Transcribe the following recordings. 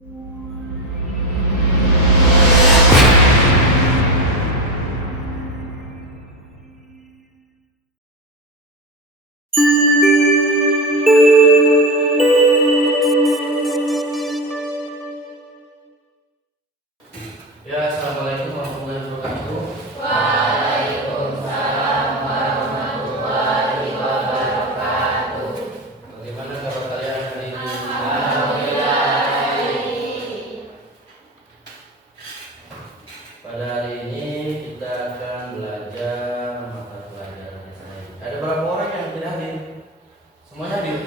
Ya, assalamualaikum warahmatullahi wabarakatuh. Waalaikumsalam warahmatullahi wabarakatuh. Bagaimana kabar kalian hari ini? Alhamdulillah baik. Pada hari ini kita akan belajar mata pelajaran saya. Ada berapa orang yang tidak hadir? Semuanya hadir?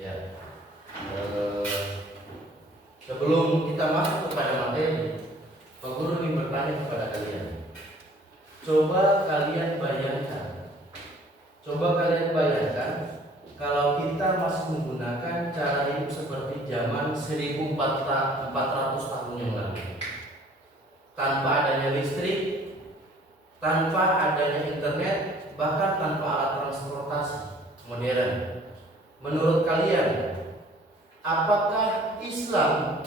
Ya. Sebelum kita masuk kepada materi, Pak Guru ingin bertanya kepada kalian. Coba kalian bayangkan kalau kita masih menggunakan cara hidup seperti zaman 1400 tahun yang lalu. Tanpa adanya listrik, tanpa adanya internet, bahkan tanpa alat transportasi modern. Menurut kalian, apakah Islam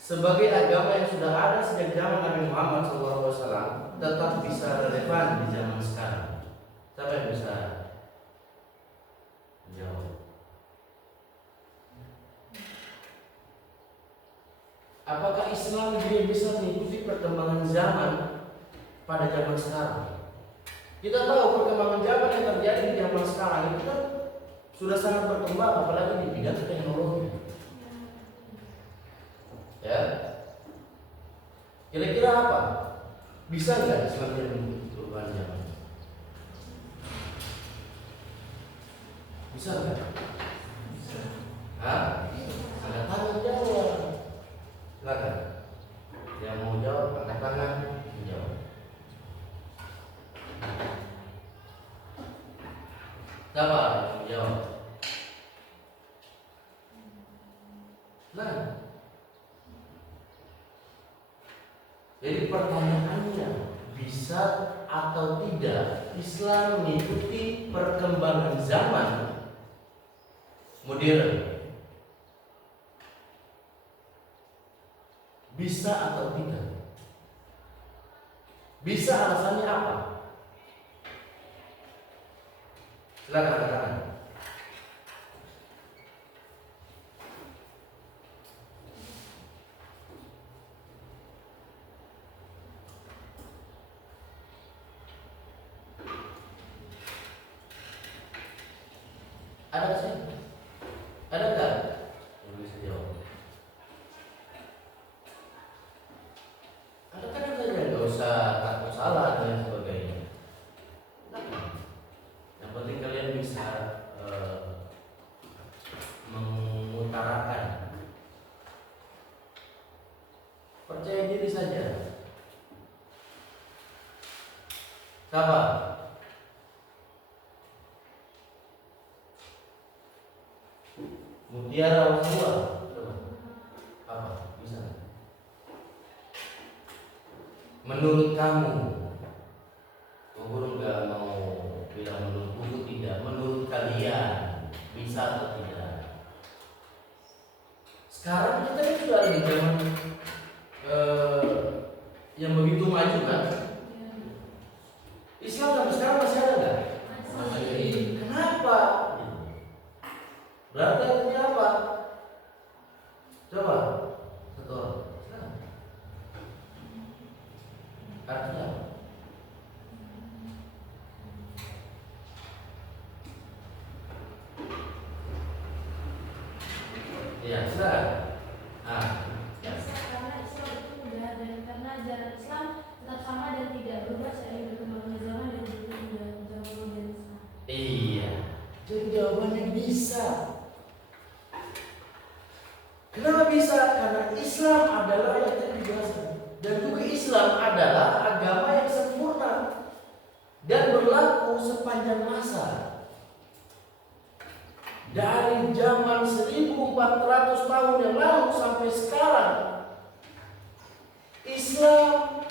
sebagai agama yang sudah ada sejak zaman Nabi Muhammad SAW tetap bisa relevan di zaman sekarang? Siapa yang bisa menjawab? Apakah Islam juga bisa mengikuti perkembangan zaman pada zaman sekarang? Kita tahu perkembangan zaman yang terjadi di zaman sekarang itu kan sudah sangat berkembang, apalagi di bidang teknologi. Ya, kira-kira apa? Bisa nggak Islam mengikuti perubahan zaman? Bisa nggak? Bisa. Hah? Angkat tangan jawab. Silakan. Yang mau jawab angkat tangan menjawab. Siapa yang mau jawab? Nah, jadi pertanyaannya, bisa atau tidak Islam mengikuti perkembangan zaman modern? Bisa atau tidak? Bisa, alasannya apa? Silakan katakan. Ada nggak sih? Ada nggak yang bisa jawab? Ada kan saja, nggak usah takut salah dan lain sebagainya. Yang penting kalian bisa mengutarakan. Percaya diri saja. Siapa? Mutiara Wasua. Apa? Bisa? Menurut kamu, Guru nggak mau bilang menurut Guru tidak. Menurut kalian bisa atau tidak? Sekarang kita kan sudah ada di zaman yang begitu maju kan? Islam sampai sekarang masih ada nggak? Masih. Kenapa? Berarti artinya apa? Coba satu orang. Artinya apa? Iya, silakan. Karena Islam itu mudah, dan karena ajaran Islam tetap sama dan tidak berubah seiring berkembangnya zaman dan juga zaman modern Islam. Iya. Jadi jawabannya bisa. Kenapa bisa? Karena Islam adalah yang tadi dijelaskan, dan juga Islam adalah agama yang sempurna dan berlaku sepanjang masa. Dari zaman 1400 tahun yang lalu sampai sekarang, Islam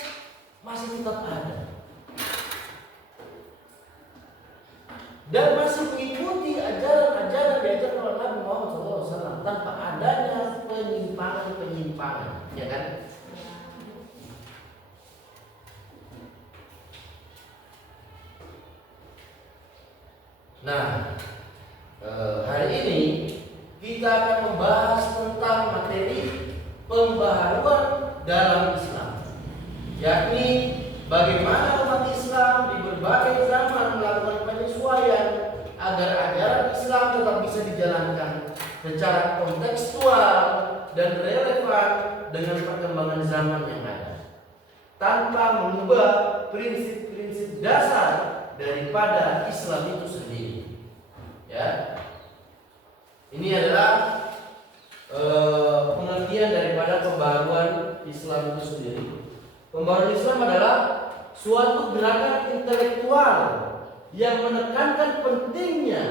masih tetap ada dan masih mengikuti ajaran-ajaran diajarkan hari ini kita akan membahas tentang materi pembaharuan dalam Islam, yakni bagaimana umat Islam di berbagai zaman melakukan penyesuaian agar ajaran Islam tetap bisa dijalankan secara kontekstual dan relevan dengan perkembangan zaman yang ada, tanpa mengubah prinsip-prinsip dasar daripada Islam itu sendiri. Ya, ini adalah pengertian daripada pembaharuan Islam itu sendiri. Pembaharuan Islam adalah suatu gerakan intelektual yang menekankan pentingnya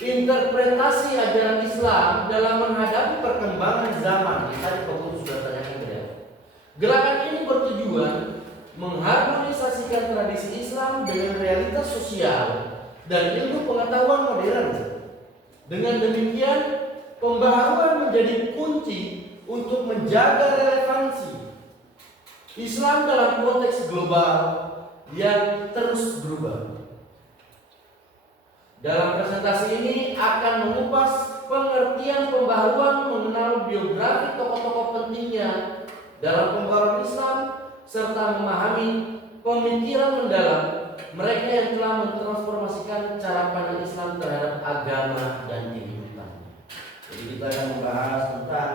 interpretasi ajaran Islam dalam menghadapi perkembangan zaman. Tadi Bapak sudah tanyakan ya. Gerakan ini bertujuan mengharmonisasikan tradisi Islam dengan realitas sosial dan ilmu pengetahuan modern. Dengan demikian, pembaharuan menjadi kunci untuk menjaga relevansi Islam dalam konteks global yang terus berubah. Dalam presentasi ini akan mengupas pengertian pembaharuan, mengenal biografi tokoh-tokoh pentingnya dalam pembaharuan Islam, serta memahami pemikiran mendalam mereka yang telah mentransformasikan cara pandang Islam terhadap agama dan kehidupan. Jadi kita akan membahas tentang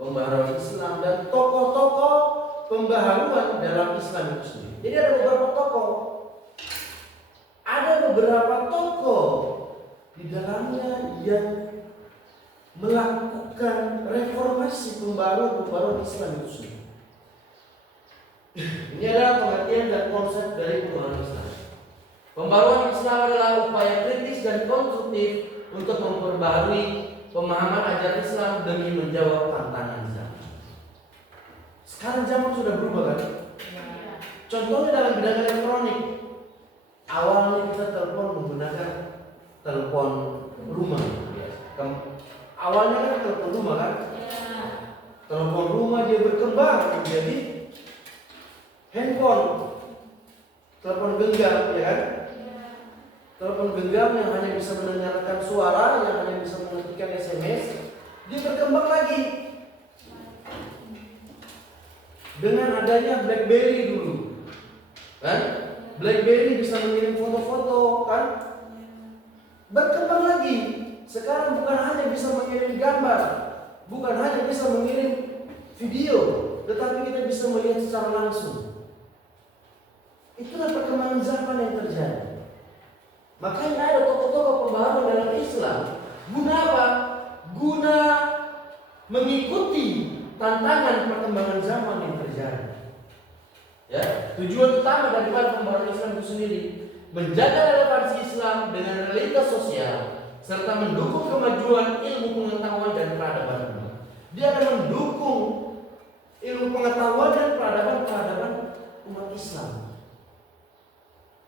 pembaharuan Islam dan tokoh-tokoh pembaharuan dalam Islam itu sendiri. Jadi ada beberapa tokoh. Ada beberapa tokoh di dalamnya yang melakukan reformasi pembaharuan Islam itu sendiri. Ini adalah pengertian dan konsep dari pembaharuan Islam. Pembaharuan Islam adalah upaya kritis dan konstruktif untuk memperbaharui pemahaman ajaran Islam demi menjawab tantangan zaman. Sekarang zaman sudah berubah kan? Contohnya dalam bidang elektronik. Awalnya kita telepon menggunakan telepon rumah. Awalnya kan telepon rumah kan? Telepon rumah dia berkembang menjadi handphone, telepon genggam, ya kan? Telepon genggam yang hanya bisa mendengarkan suara, yang hanya bisa mengetikkan SMS, dia berkembang lagi. Dengan adanya BlackBerry dulu, kan? BlackBerry bisa mengirim foto-foto, kan? Berkembang lagi. Sekarang bukan hanya bisa mengirim gambar, bukan hanya bisa mengirim video, tetapi kita bisa melihat secara langsung. Itulah perkembangan zaman yang terjadi. Makanya ada tokoh-tokoh pembaharuan dalam Islam. Guna apa? Guna mengikuti tantangan perkembangan zaman yang terjadi. Ya, tujuan utama daripada pembaharuan Islam itu sendiri menjaga relevansi Islam dengan realitas sosial serta mendukung kemajuan ilmu pengetahuan dan peradaban umat. Dia akan mendukung ilmu pengetahuan dan peradaban umat Islam.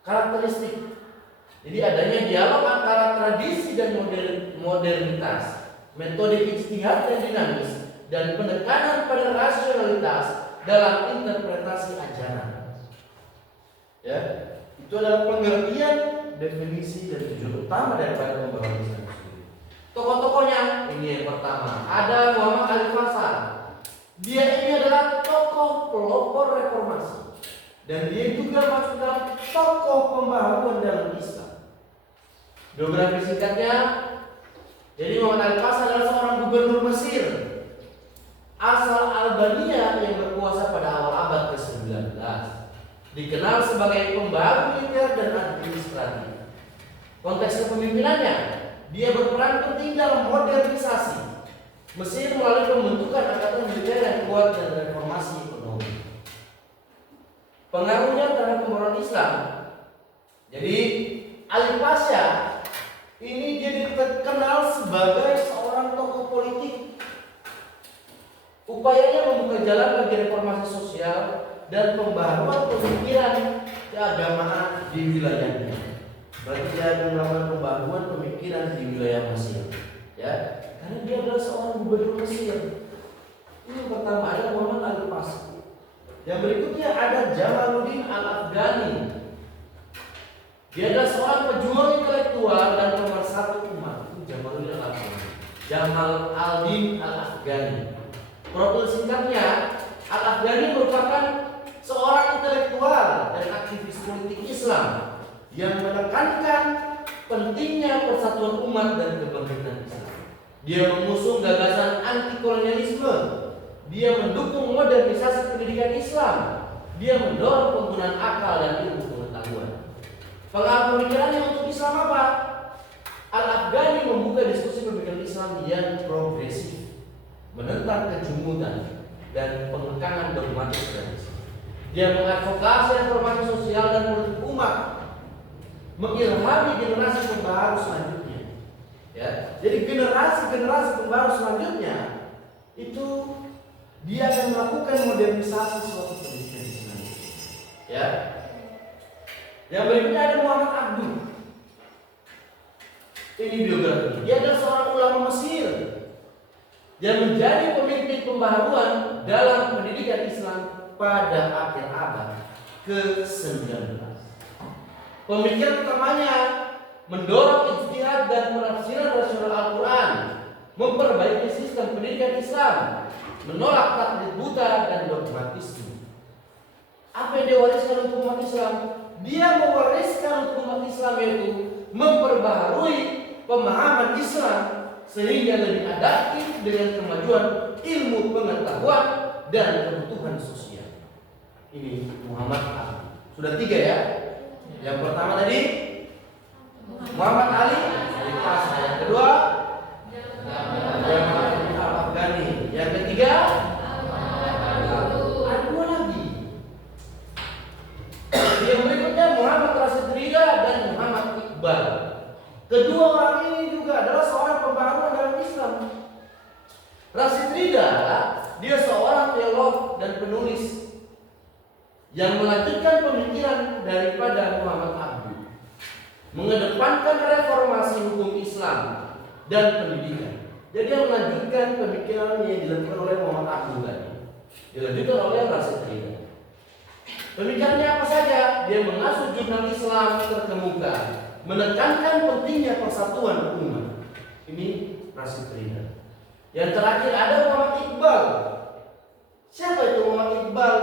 Karakteristik. Jadi adanya dialog antara tradisi dan modernitas, metode ijtihad yang dinamis, dan penekanan pada rasionalitas dalam interpretasi ajaran. Ya, itu adalah pengertian, definisi dan tujuan utama daripada pembaharuan Islam sendiri. Tokoh-tokohnya ini yang pertama, ada Muhammad Al-Fasal. Dia ini adalah tokoh pelopor reformasi. Dan dia juga masuk dalam tokoh pembaharuan dalam Islam. Biografi singkatnya, jadi Muhammad Al-Fasal adalah seorang gubernur Mesir asal Albania yang berkuasa pada awal abad ke-19. Dikenal sebagai pembaharu militer dan administratif. Konteks kepemimpinannya, dia berperan penting dalam modernisasi Mesir melalui pembentukan angkatan militer yang kuat dan reformasi ekonomi. Pengaruhnya terhadap pembaharuan Islam. Jadi Ali Pasha ini dia dikenal sebagai seorang tokoh politik. Upayanya membuka jalan bagi reformasi sosial dan pembaharuan pemikiran keagamaan di wilayahnya. Berarti dia melakukan pembaharuan pemikiran di wilayah Mesir. Ya, karena dia adalah seorang gubernur Mesir. Ini yang pertama, ada Muhammad Al-Fasal. Yang berikutnya ada Jamaluddin Al-Afghani. Dia adalah seorang pejuang intelektual dan pemersatu umat. Jamaluddin Jamal Al-Din Al-Afghani. Profil singkatnya, Al-Afghani merupakan seorang intelektual dan aktivis politik Islam yang menekankan pentingnya persatuan umat dan kebangkitan Islam. Dia mengusung gagasan anti kolonialisme. Dia mendukung modernisasi pendidikan Islam. Dia mendorong penggunaan akal dan ilmu pengetahuan. Pengaruh pemikirannya untuk Islam apa? Al-Afghani membuka diskusi pemikiran Islam yang progresif, menentang kejumudan dan pengekangan dogmatis dan Islam. Dia mengadvokasi reformasi sosial dan politik umat, mengilhami generasi pembaru selanjutnya. Ya, jadi generasi pembaru selanjutnya itu dia akan melakukan modernisasi suatu pendidikan Islam. Ya. Yang berikutnya ada Muhammad Abduh. Ini biografi. Dia adalah seorang ulama Mesir yang menjadi pemimpin pembaharuan dalam pendidikan Islam pada akhir abad ke-19. Pemikiran utamanya mendorong ijtihad dan penafsiran rasional Al-Quran, memperbaiki sistem pendidikan Islam, menolak taklid buta dan dogmatisme. Apa yang dia wariskan untuk umat Islam? Dia mewariskan untuk umat Islam yaitu memperbaharui pemahaman Islam sehingga lebih adaptif dengan kemajuan ilmu pengetahuan dan kebutuhan sosial. Ini Muhammad Ali. Sudah 3 ya. Yang pertama tadi Muhammad Ali Al-Qasa. Yang kedua Jamal Al-Afghani. Yang ketiga ada 2 lagi. Yang berikutnya Muhammad Rashid Ridha dan Muhammad Iqbal. Kedua orang ini juga adalah seorang pembaharuan dalam Islam. Rashid Ridha dia seorang teolog dan penulis yang melanjutkan pemikiran daripada Muhammad Abduh, mengedepankan reformasi hukum Islam dan pendidikan. Jadi yang melanjutkan pemikiran yang dilakukan oleh Muhammad Abduh tadi dilanjutkan oleh Rashid Ridha. Pemikirannya apa saja? Dia mengasuh jurnal Islam terkemuka, menekankan pentingnya persatuan umat. Ini Rashid Ridha. Yang terakhir ada Muhammad Iqbal. Siapa itu Muhammad Iqbal?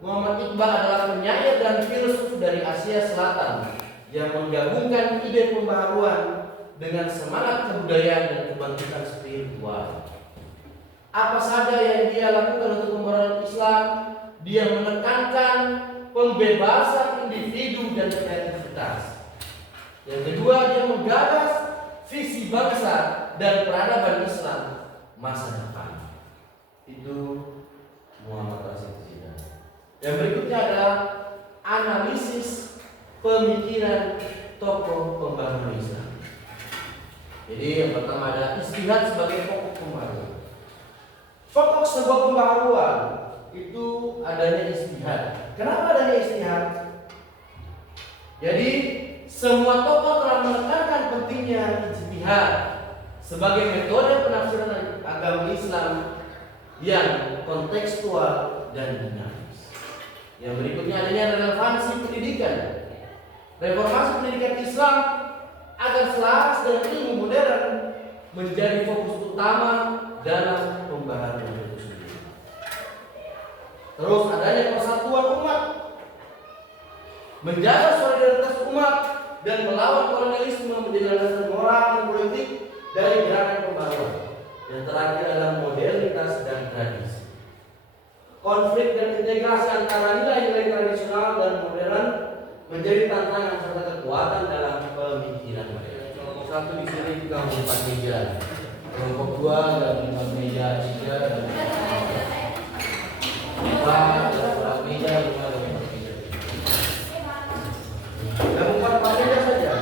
Muhammad Iqbal adalah penyair dan filsuf dari Asia Selatan yang menggabungkan ide pembaharuan dengan semangat kebudayaan dan kebangkitan spiritual. Apa saja yang dia lakukan untuk pembaharuan Islam? Dia menekankan pembebasan individu dan kreativitas. Yang kedua, dia menggagas visi bangsa dan peradaban Islam masa depan. Itu Muhammad Rashid Ridha. Yang berikutnya adalah analisis pemikiran tokoh pembaharuan Islam. Jadi yang pertama ada ijtihad sebagai pokok pembaharuan. Pokok sebuah pembaharuan itu adanya ijtihad. Kenapa adanya ijtihad? Jadi semua tokoh telah menekankan pentingnya ijtihad sebagai metode penafsiran agama Islam yang kontekstual dan dinamis. Yang berikutnya adanya relevansi pendidikan. Reformasi pendidikan Islam agar selaras dan ilmu modern menjadi fokus utama dalam pembaharuan itu sendiri. Terus adanya persatuan umat, menjaga solidaritas umat dan melawan kolonialisme menjadi landasan moral dan politik dari gerakan pembaharuan. Yang terakhir adalah modernitas dan tradisi. Konflik dan integrasi antara nilai-nilai tradisional dan modern menjadi tantangan serta kekuatan dalam pemikiran mereka. Kelompok 1 di sini juga 4 meja. Kelompok 2 ada 5 meja, 3 dan 4 meja, 5 dan 4 meja. Yang 4 meja saja.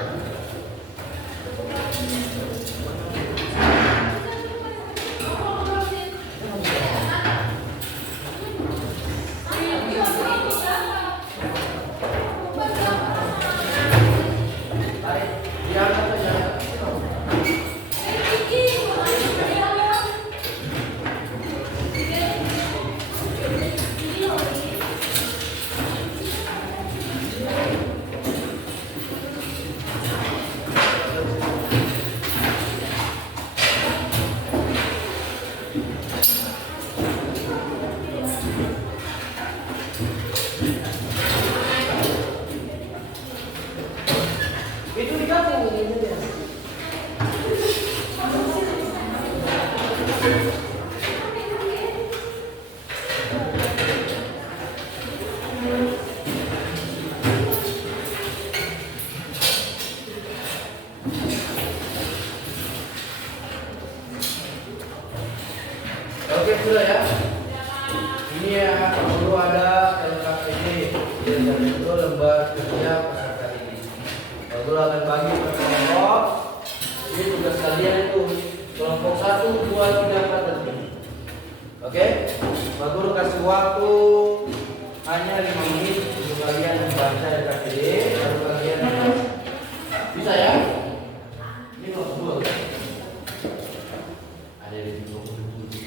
Oke, sudah ya. Ini ya, perlu ada LKPD dan itu lembar kerja peserta ini. Lalu akan bagi per kelompok. Ini tugas kalian itu kelompok 1, 2, 3, 4 dan 5. Oke, Pak Guru kasih waktu hanya 5 menit untuk kalian membaca LKPD. Lalu kalian bisa ya? Ini kelompok 2 kan? Ada di kelompok 7.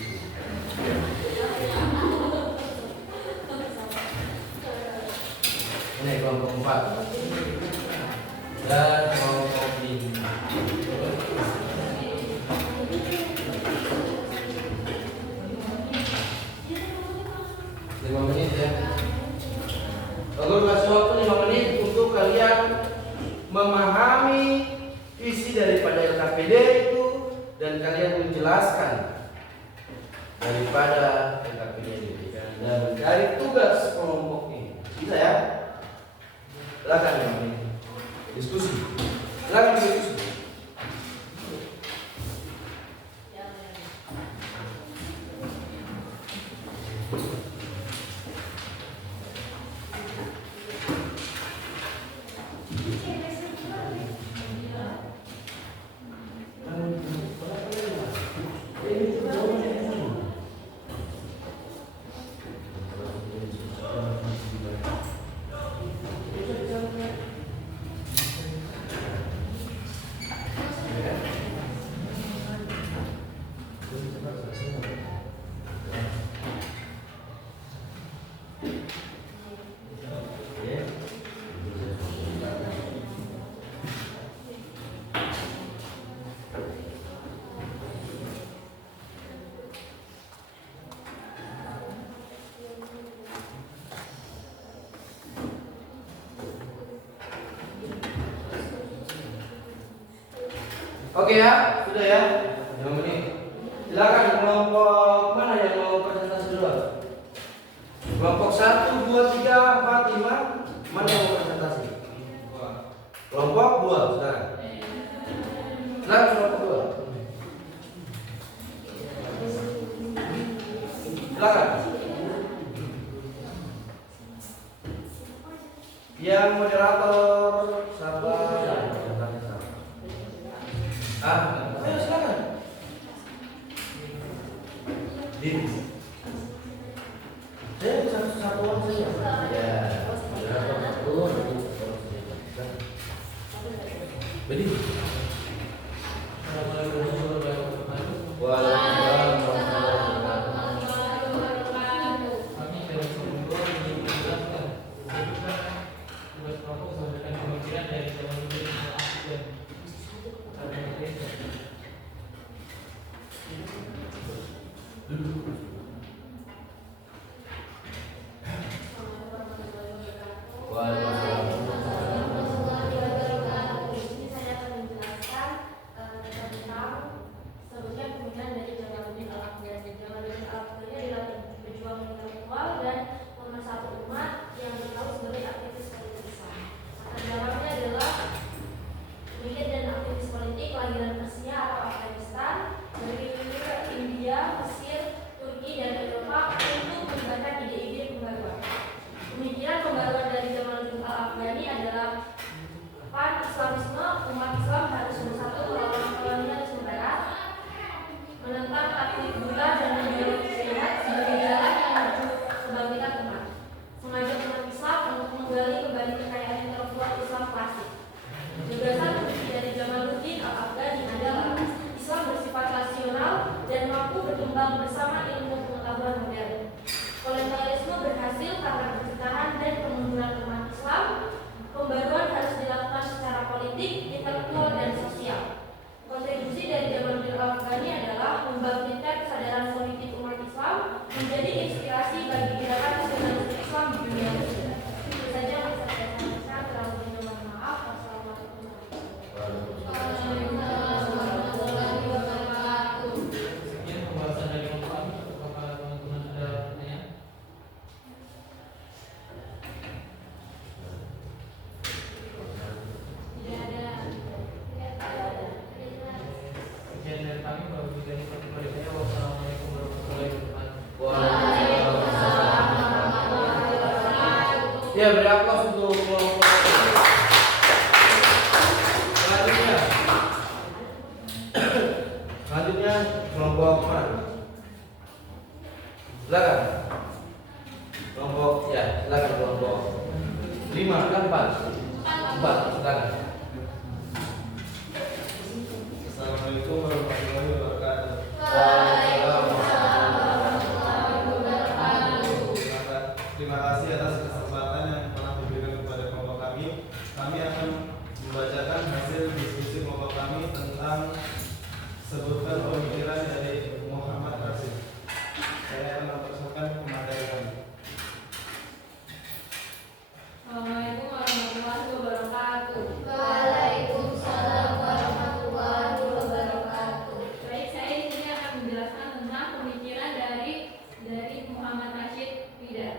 Ini kelompok 4 dan kelompok 5. Lalu kasih waktu 5 menit untuk kalian memahami isi daripada LKPD itu dan kalian menjelaskan daripada LKPD ini dan dari tugas kelompok ini. Bisa ya? Silakan ya, diskusi. Silakan diskusi. Oke ya, sudah ya. 5 menit. Silakan kelompok mana yang mau presentasi dulu? Kelompok 1, 2, 3, 4, 5. Mana yang mau presentasi? Kelompok 2, silakan. Silakan kelompok 2. Silakan. Yang moderator sabar. Ayo silakan. Saya satu-satuan saja. Ya. Bedi. Sekian dari kami, wassalamualaikum warahmatullahi wabarakatuh. Ya, beri aplaus untuk kelompok. Selanjutnya, kelompok mana? Silakan. Kelompok silakan kelompok 5 kan 4, silakan. Assalamualaikum warahmatullahi wabarakatuh. Terima kasih atas kesempatan yang telah diberikan kepada kelompok kami. Kami akan membacakan hasil diskusi kelompok kami tentang sebutkan pemikiran dari Muhammad Rashid. Saya akan mempersiapkan pemateri kami. Assalamualaikum warahmatullahi wabarakatuh. Waalaikumsalam warahmatullahi wabarakatuh. Baik, saya di sini akan menjelaskan tentang pemikiran dari Muhammad Rashid Ridha.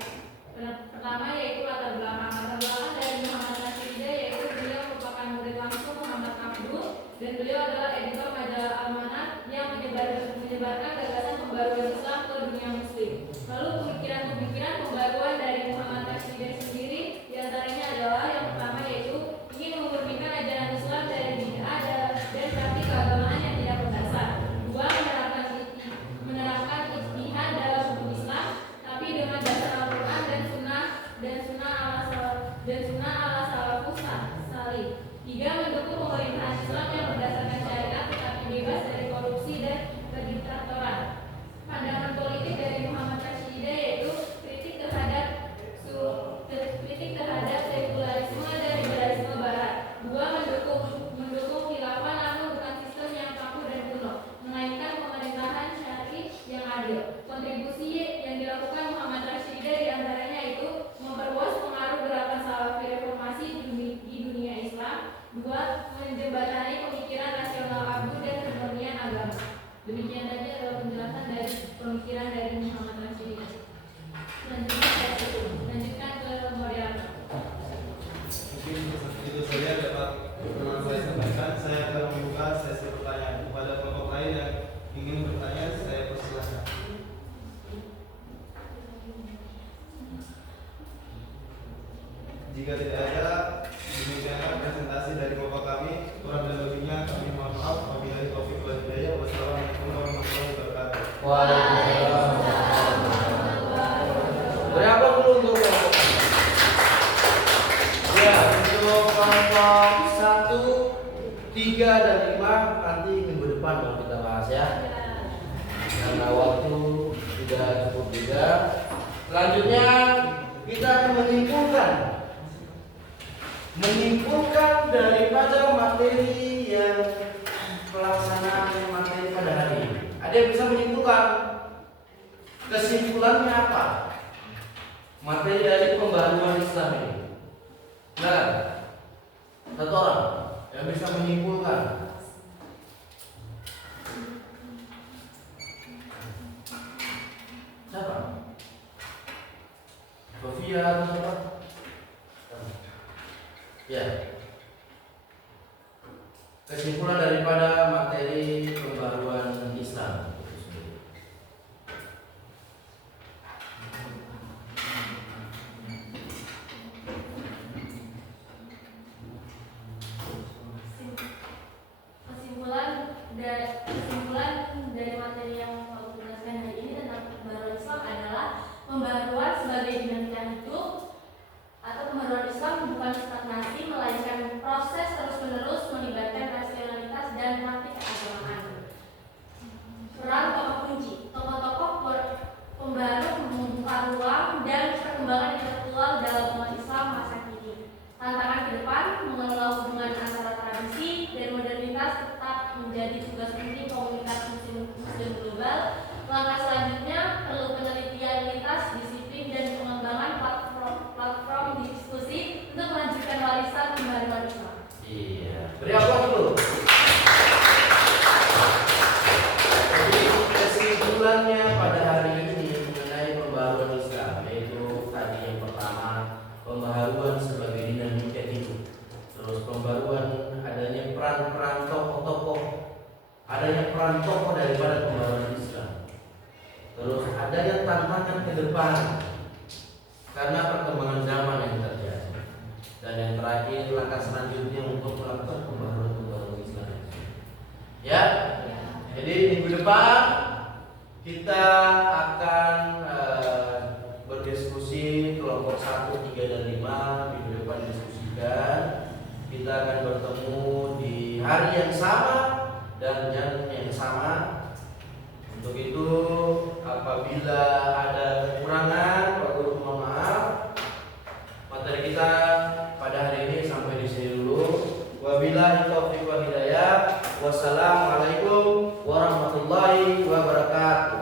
Pertama yaitu latar belakang dari Muhammad Rashid Ridha, yaitu beliau merupakan murid langsung Muhammad Abdul dan beliau adalah editor majalah Al-Manat yang menyebarkan gagasan pembaruan Islam ke dunia Muslim. Lalu pemikiran pembaruan dari Muhammad Rashid Ridha sendiri diantaranya adalah yang pertama yaitu ingin memurnikan ajaran Islam dari bid'ah dan praktik keagamaan yang tidak berdasar. Dua, menerapkan ijtihad dalam hukum Islam, tapi dengan dasar Al-Quran dan sunnah ala salafus salih. Tiga, mendukung pemerintahan Islam yang berdasarkan syariat tetapi bebas dari korupsi dan kediktatoran. Pandangan politik dari Muhammad Rashid Ridha yaitu kritik terhadap sekularisme dan liberalisme Barat. Dua, mendukung khilafah namun bukan sistem yang kaku dan kuno, melainkan pemerintahan syar'i yang adil. Kontribusi yang dilakukan Muhammad Rashid Ridha diantaranya itu memperluas pengaruh gerakan Salafi reformasi di dunia Islam. Dua, menjembatani pemikiran rasional abdu dan kemurnian agama. Demikian tadi adalah penjelasan dari pemikiran dari Muhammad Rashid Ridha. Lanjutkan ke moderator. Mungkin itu saja dapat yang saya sampaikan. Saya akan membuka sesi pertanyaan kepada kelompok lain yang ingin bertanya. Saya persilahkan. Jika tidak ada, demikianlah presentasi dari kelompok kami. Kurang dan lebihnya kami mohon maaf. Wabillahi taufiq wal hidayah. Wassalamualaikum warahmatullahi wabarakatuh. Waalaikumsalam. Beri aplaus dulu untuk kelompok. Ya, untuk kelompok 1, 3, dan 5 nanti minggu depan baru kita bahas ya. Karena waktu sudah cukup juga. Selanjutnya kita akan menyimpulkan daripada materi yang pelaksanaan materi pada hari ini. Ada yang bisa menyimpulkan kesimpulannya apa? Materi dari pembaruan Islam ini. Nah, satu orang yang bisa menyimpulkan. Siapa? Sofia atau siapa? Ya. Kesimpulan daripada materi pembaruan Islam itu sendiri. Kesimpulan dari materi yang mau dijelaskan hari ini tentang pembaruan Islam adalah pembaruan sebagai dinamika hidup atau pembaruan Islam bukan stagnasi melainkan proses terus-menerus melibatkan rasionalitas dan praktik keagamaan. Peran tokoh kunci, tokoh-tokoh pembaru membuka ruang dan perkembangan intelektual dalam umat Islam masa kini. Tantangan ke depan mengelola hubungan antara tradisi dan modernitas tetap menjadi tugas penting komunitas muslim global. Langkah selanjutnya perlu penelitian lintas disiplin dan pengembangan platform diskusi untuk melanjutkan warisan pembaruan Islam. Iya. Beri aplaus dulu. Jadi kesimpulannya pada hari ini mengenai pembaruan Islam yaitu tadi yang pertama pembaharuan sebagai dinamika hidup. Terus pembaruan adanya peran tokoh daripada pembaruan Islam. Terus adanya tantangan ke depan karena perkembangan zaman yang terjadi. Dan yang terakhir langkah selanjutnya untuk melakukan pembaharuan Islam. Ya. Jadi minggu depan kita akan berdiskusi kelompok 1, 3, dan 5. Minggu depan diskusikan. Kita akan bertemu di hari yang sama dan jam yang sama. Untuk itu apabila ada kekurangan, Pak Guru mohon maaf. Materi kita pada hari ini sampai di sini dulu. Wabillahi taufiq wal hidayah. Wassalamualaikum warahmatullahi wabarakatuh.